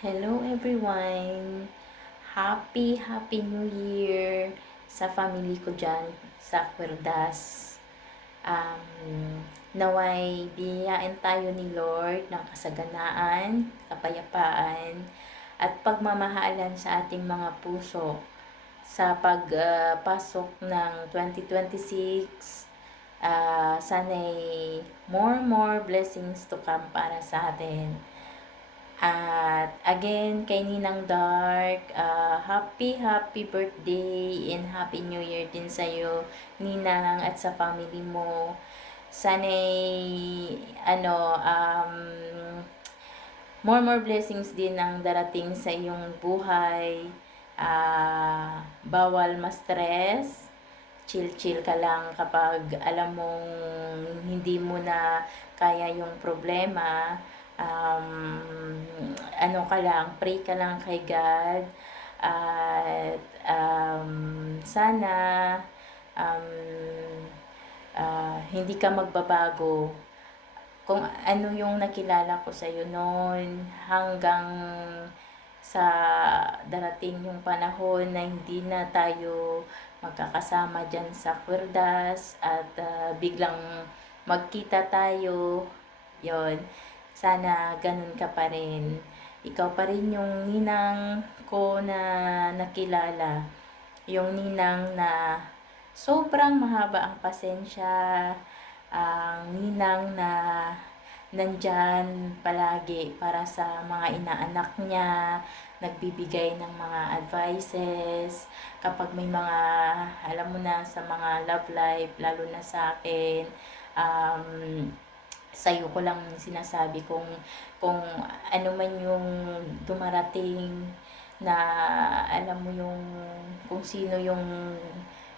Hello everyone! Happy New Year sa family ko dyan sa Cuerdas. Naway biyayain tayo ni Lord ng kasaganaan, kapayapaan, at pagmamahalan sa ating mga puso sa pagpasok ng 2026. Sana'y more blessings to come para sa atin. At again, kay Ninang Dark, happy birthday and happy new year din sa'yo, Ninang, at sa family mo. Sana'y, more blessings din ang darating sa iyong buhay. Bawal ma-stress. Chill ka lang kapag alam mong hindi mo na kaya yung problema. Pray ka lang kay God. At sana hindi ka magbabago. Kung ano yung nakilala ko sa'yo noon, hanggang sa darating yung panahon na hindi na tayo magkakasama dyan sa Cuerdas at biglang magkita tayo, yon, sana ganun ka pa rin. Ikaw pa rin yung ninang ko na nakilala, yung ninang na sobrang mahaba ang pasensya, ang ninang na nandyan palagi para sa mga inaanak niya, nagbibigay ng mga advices kapag may mga, alam mo na, sa mga love life, lalo na sa akin. Sa'yo ko lang sinasabi kung ano man yung dumarating, na alam mo yung kung sino yung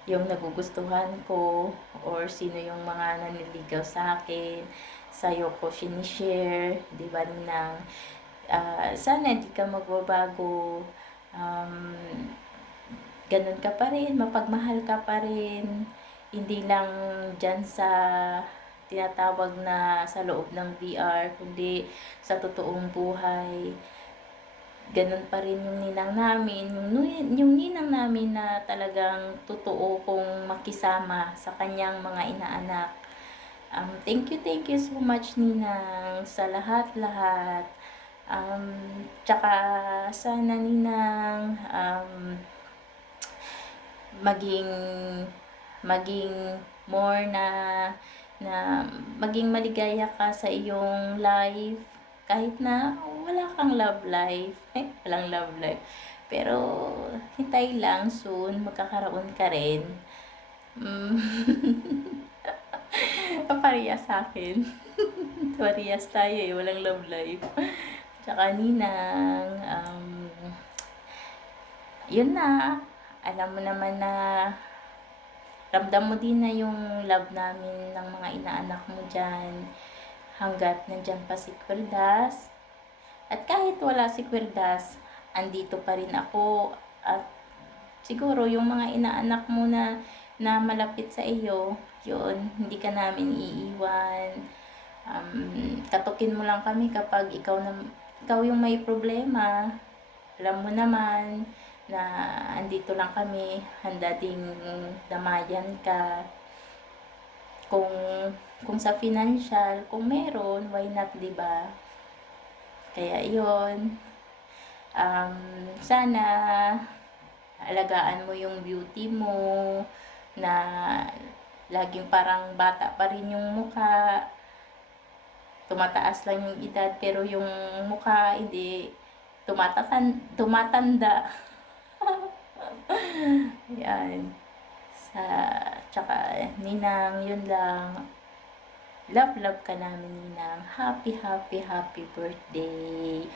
nagugustuhan ko, or sino yung mga naniligaw sa akin, sa'yo ko sinishare, di ba, Ninang? Sana di ka magbabago, ganun ka pa rin, mapagmahal ka pa rin, hindi lang dyan sa tinatawag na sa loob ng VR, kundi sa totoong buhay. Ganun pa rin yung ninang namin, yung ninang namin na talagang totoo kong makisama sa kanyang mga inaanak. Thank you so much, Ninang, sa lahat-lahat. Tsaka sana, Ninang, maging more na maging maligaya ka sa iyong life, kahit na wala kang love life, walang love life, pero hintay lang, soon magkakaroon ka rin. Parehas sa akin. Parehas tayo walang love life. Tsaka, Ninang, yun na, alam mo naman na ramdam mo din na yung love namin ng mga inaanak mo dyan, hanggat nandyan pa si Cuerdas. At kahit wala si Cuerdas, andito pa rin ako. At siguro yung mga inaanak mo na malapit sa iyo, yun, hindi ka namin iiwan. Katukin mo lang kami kapag ikaw yung may problema. Alam mo naman na andito lang kami, handa ding damayan ka. Kung sa financial, kung meron, why not, diba? Kaya yun, sana alagaan mo yung beauty mo, na laging parang bata pa rin yung mukha. Tumataas lang yung edad, pero yung mukha hindi tumatanda. Yan. Tsaka, Ninang, yun lang. Love ka namin, Ninang. Happy birthday.